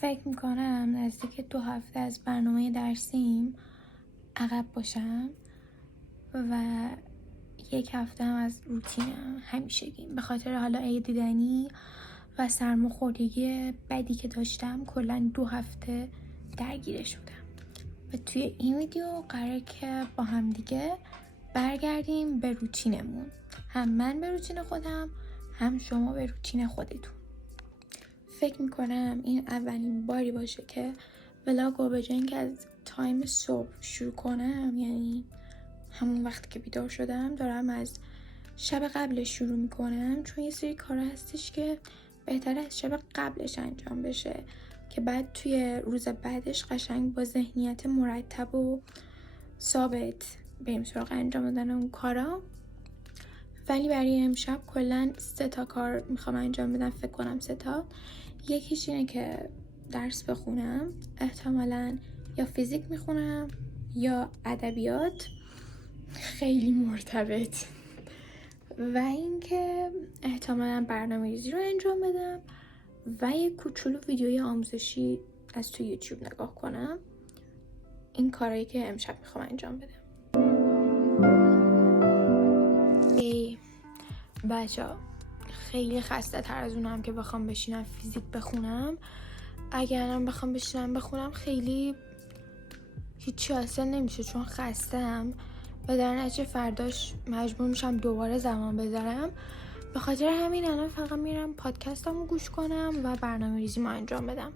فکر میکنم نزدیک 2 هفته از برنامه درسیم عقب باشم و 1 هفته هم از روتینم همیشگیم، به خاطر حالا عید دیدنی و سرماخوردگی بدی که داشتم. کلا 2 هفته درگیرش بودم و توی این ویدیو قراره که با هم دیگه برگردیم به روتینمون، هم من به روتین خودم هم شما به روتین خودتون. فکر میکنم این اولین باری باشه که ولاگو به جای اینکه از تایم صبح شروع کنم، یعنی همون وقتی که بیدار شدم، دارم از شب قبلش شروع میکنم، چون یه سری کارا هستش که بهتر از شب قبلش انجام بشه که بعد توی روز بعدش قشنگ با ذهنیت مرتب و ثابت بریم سراغ انجام دادن اون کارا. ولی برای امشب کلا 3 کار میخوام انجام بدم، فکر کنم 3 تا. یکیش اینه که درس بخونم، احتمالاً یا فیزیک میخونم یا ادبیات، خیلی مرتبط، و اینکه احتمالاً برنامه‌ریزی رو انجام بدم و یه کوچولو ویدیوی آموزشی از تو یوتیوب نگاه کنم. این کارهایی که امشب میخوام انجام بدم. بچه‌ها خیلی خسته تر از اونم که بخوام بشینم فیزیک بخونم. اگرم بخوام بشینم بخونم خیلی هیچی حاصل نمیشه، چون خستم و در نتیجه فرداش مجبور میشم دوباره زمان بذارم. به خاطر همین الان فقط میرم پادکستمو گوش کنم و برنامه‌ریزیمو انجام بدم.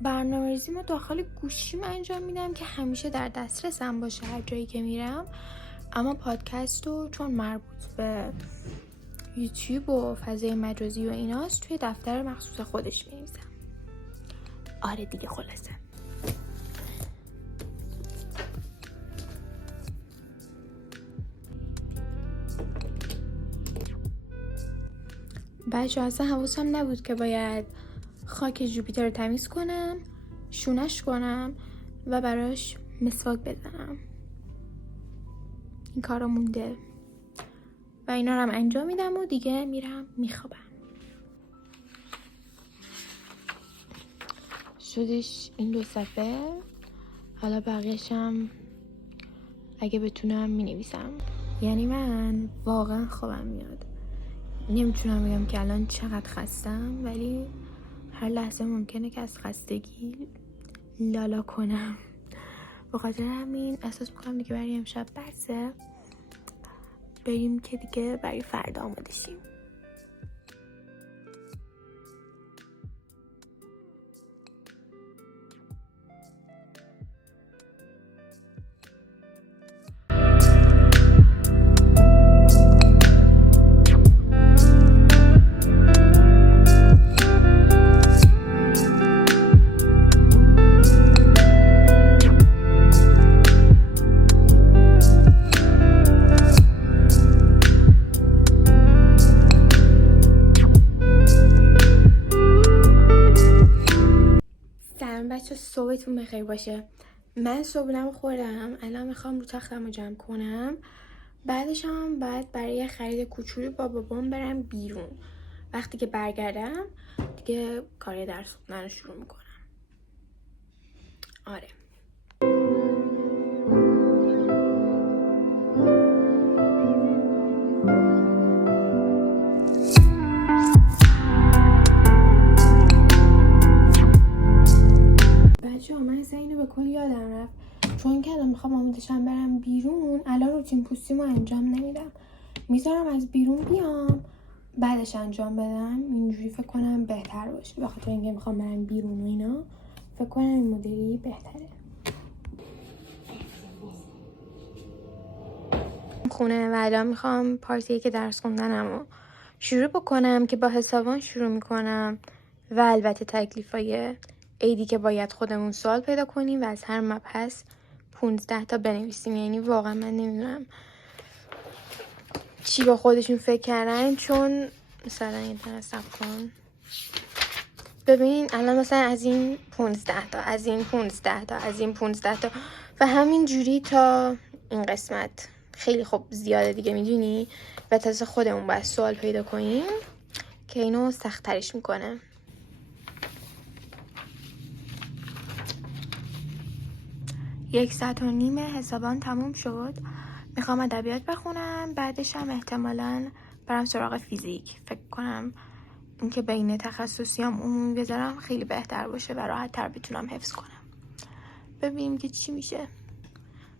برنامه‌ریزیمو داخل گوشیم انجام میدم که همیشه در دسترسم باشه هر جایی که میرم، اما پادکستو چون مربوط به یوتیوب و فضای مجازی و ایناست توی دفتر مخصوص خودش می‌نویسم. آره دیگه، خلاصه بچه اصلا حواسم نبود که باید خاک جوپیتر رو تمیز کنم، شونش کنم و براش مسواک بزنم. این کارا مونده و اینا رو هم انجام میدم و دیگه میرم میخوابم. شدش این 2 صفحه. حالا بقیه‌شم اگه بتونم مینویسم. یعنی من واقعا خوابم میاد، نمیتونم بگم که الان چقدر خستم، ولی هر لحظه ممکنه که از خستگی لالا کنم. به خاطر همین احساس میکنم دیگه برای امشب بسه، بریم که دیگه برای فردا آماده شیم. بچه صبحتون بخیر باشه. من صبحونم خوردم، الان میخوام رو تختم رو جمع کنم. بعدش هم باید برای خرید کوچولو با بابام برم بیرون. وقتی که برگردم دیگه کار درس خوندن رو شروع میکنم. آره من اصلا اینو به کل یادم رفت، چون که الان میخوام آماده‌شم برم بیرون. الان روتین پوستیمو انجام نمیدم، میذارم از بیرون بیام بعدش انجام بدم. اینجوری فکر کنم بهتر باشه، به خاطر اینکه میخوام برم بیرون و اینا. فکر کنم این مدلی بهتره. خونه و الان میخوام پارتی که درس خوندنمو شروع بکنم که با حسابان شروع میکنم و البته تکلیفای عیدی که باید خودمون سوال پیدا کنیم و از هر مبحث 15 تا بنویسیم. یعنی واقعا من نمیدونم چی با خودشون فکر کردن، چون مثلا یه دقیقه صبر کن ببین الان مثلا از این 15 تا، از این 15 تا، از این 15 تا و همین جوری تا این قسمت. خیلی خب زیاده دیگه، میدونی، و تازه خودمون باید سوال پیدا کنیم که اینو سخت ترش میکنه. 1:30 حسابان تموم شد. میخوام ادبیات بخونم، بعدش هم احتمالاً برم سراغ فیزیک. فکر کنم اینکه بین تخصصیام عمومی بذارم خیلی بهتر باشه و راحت تر بتونم حفظ کنم. ببینیم که چی میشه.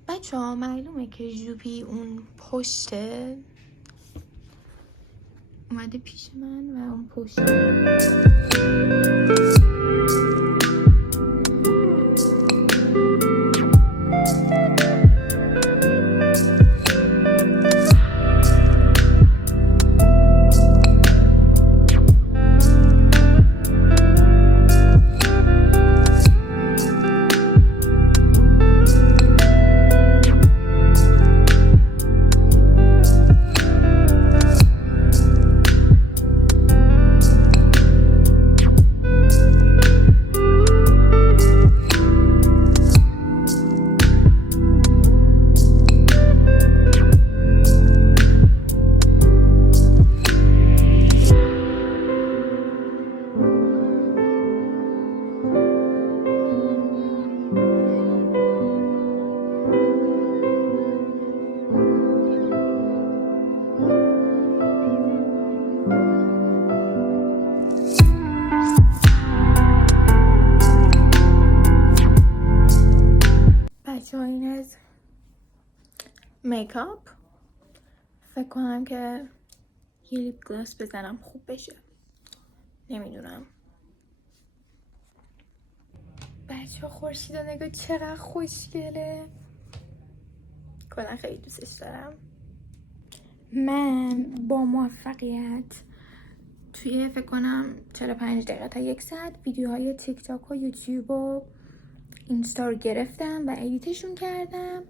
بچه ها معلومه که ژوپی اون پشته اومده پیش من و اون پشته این از میکاپ. فکر کنم که یه لیپ گلاس بزنم خوب بشه، نمیدونم. بچه خورشید رو نگاه چقدر خوشگله، کلا خیلی دوستش دارم. من با موفقیت توی فکر کنم 45 دقیقه تا 1 ساعت ویدیوهای تیک تاک و یوتیوب و اینستا رو گرفتم و ادیتشون کردم.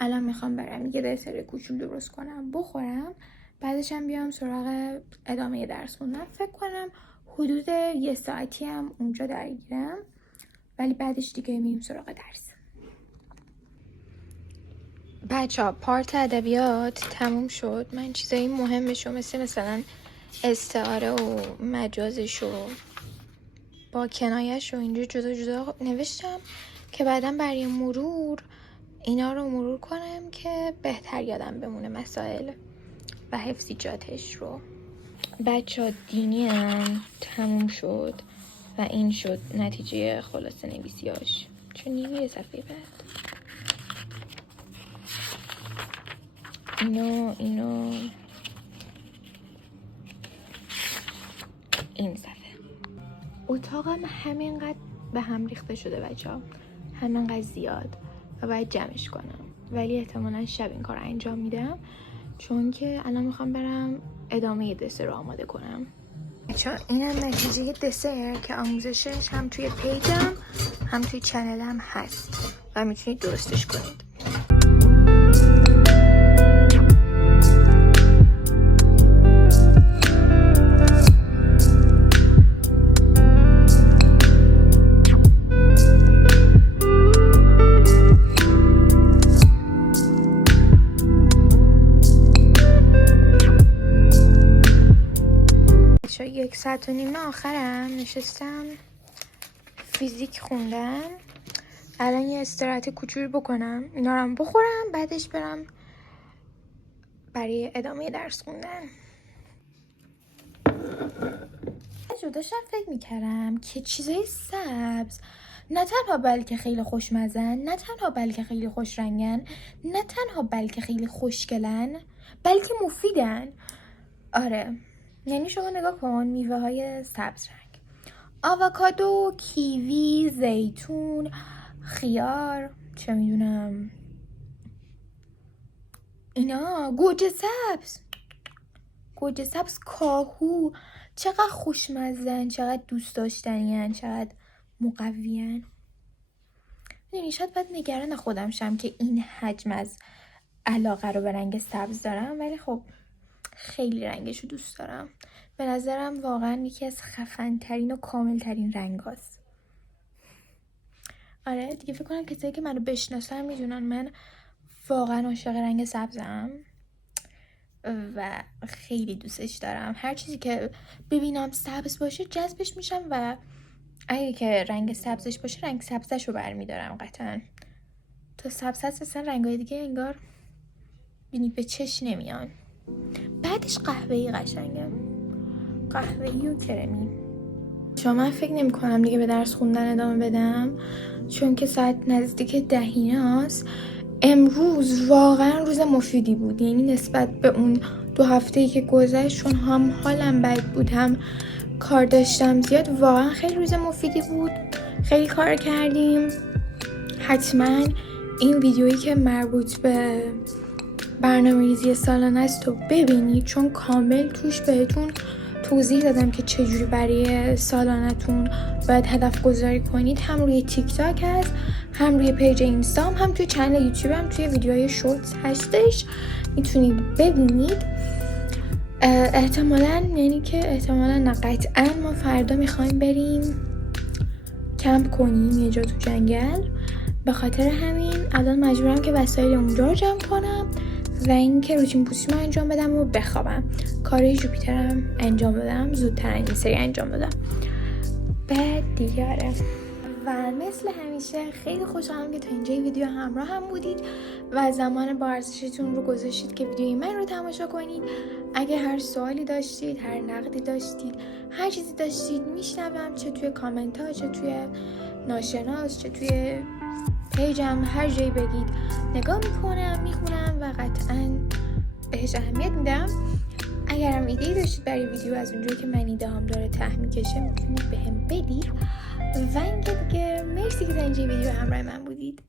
الان میخوام برم یه دسر کوچولو درست کنم بخورم، بعدش هم بیام سراغ ادامه درس خوندن. فکر کنم حدود 1 ساعتی هم اونجا درگیرم، ولی بعدش دیگه میریم سراغ درس. بچه‌ها پارت ادبیات تموم شد. من چیزای مهمشو مثلا استعاره و مجازشو با کنایش رو اینجا جدا جدا نوشتم که بعدا برای مرور اینا رو مرور کنم که بهتر یادم بمونه مسائل و حفظیجاتش رو. بچه دینی هم تموم شد و این شد نتیجه خلاصه نویسیاش. چون نیمه صفحه بعد اینو این صفحه. اتاقم همینقدر به هم ریخته شده بچه ها، همینقدر زیاد و باید جمعش کنم، ولی احتمالا شب این کار انجام میدم چون که الان میخوام برم ادامه دسر رو آماده کنم. بچه ها این هم نتیجه دسر که آموزشش هم توی پیجم هم توی چنلم هست و میتونید درستش کنید. بچه 1:30 آخرم نشستم فیزیک خوندم. الان یه استراحت کوچولو بکنم، اینا رو هم بخورم، بعدش برم برای ادامه درس خوندن. داشتم فکر میکردم که چیزای سبز نه تنها بلکه خیلی خوشمزن، نه تنها بلکه خیلی خوش رنگن، نه تنها بلکه خیلی خوشگلن، بلکه مفیدن. آره یعنی شما نگاه کن، میوه های سبز رنگ، آووکادو، کیوی، زیتون، خیار، چه میدونم اینا، گوجه سبز، کاهو، چقدر خوشمزن، چقدر دوست داشتنین، چقدر مقوین. میدونی شاید باید نگران خودم شم که این حجم از علاقه رو به رنگ سبز دارم، ولی خب خیلی رنگش رو دوست دارم. به نظرم واقعا یکی از خفن ترین و کامل ترین رنگ هاست. آره دیگه فکر کنم کسایی که منو بشناسن میدونن من واقعا عاشق رنگ سبزم و خیلی دوستش دارم. هر چیزی که ببینم سبز باشه جذبش میشم و اگه که رنگ سبزش باشه رنگ سبزش رو برمیدارم قطعا. تا سبز هست اصلا رنگای دیگه انگار بینی به چش نمیان. بعدش قهوه‌ای قشنگه، قهوه‌ای و کرمی. من فکر نمی کنم دیگه به درس خوندن ادامه بدم چون که ساعت نزدیک 10 است. امروز واقعا روز مفیدی بود، یعنی نسبت به اون 2 هفته‌ای که گذشت چون هم حالم بد بود هم کار داشتم زیاد، واقعا خیلی روز مفیدی بود. خیلی کار کردیم. حتما این ویدیویی که مربوط به برنامه‌ریزی سالانه است رو ببینید چون کامل توش بهتون توضیح دادم که چجوری برای سالانتون باید هدف گذاری کنید. هم روی تیک تاک هست، هم روی پیج اینستام، هم توی کانال یوتیوب، هم توی ویدیوهای شورتس هستش، میتونید ببینید. احتمالاً نه قطعاً ما فردا میخوایم بریم کمپ کنیم یه جا تو جنگل. به خاطر همین الان مجبورم که وسایل اونجا رو جمع کنم و اینکه روتین پوستیمو انجام بدم و بخوابم. کارهای جوپیترم انجام بدم، زودتر این سری انجام بدم. بعد دیگه و مثل همیشه خیلی خوشحالم که تا اینجای ویدیو همراه هم بودید و زمان با ارزشتون رو گذاشتید که ویدیوی من رو تماشا کنید. اگه هر سوالی داشتید، هر نقدی داشتید، هر چیزی داشتید میشنوم، چه توی کامنت ها، چه توی ناشناس، چه توی پیجم، هر جایی بگید نگاه میکنم، میخونم و قطعا بهش اهمیت میدم. اگرم ایده‌ای داشتید برای ویدیو از اونجایی که من ایده هم داره ته میکشه میتونید بهم بدید. و اینکه دیگه مرسی که تا اینجای ویدیو همراه من بودید.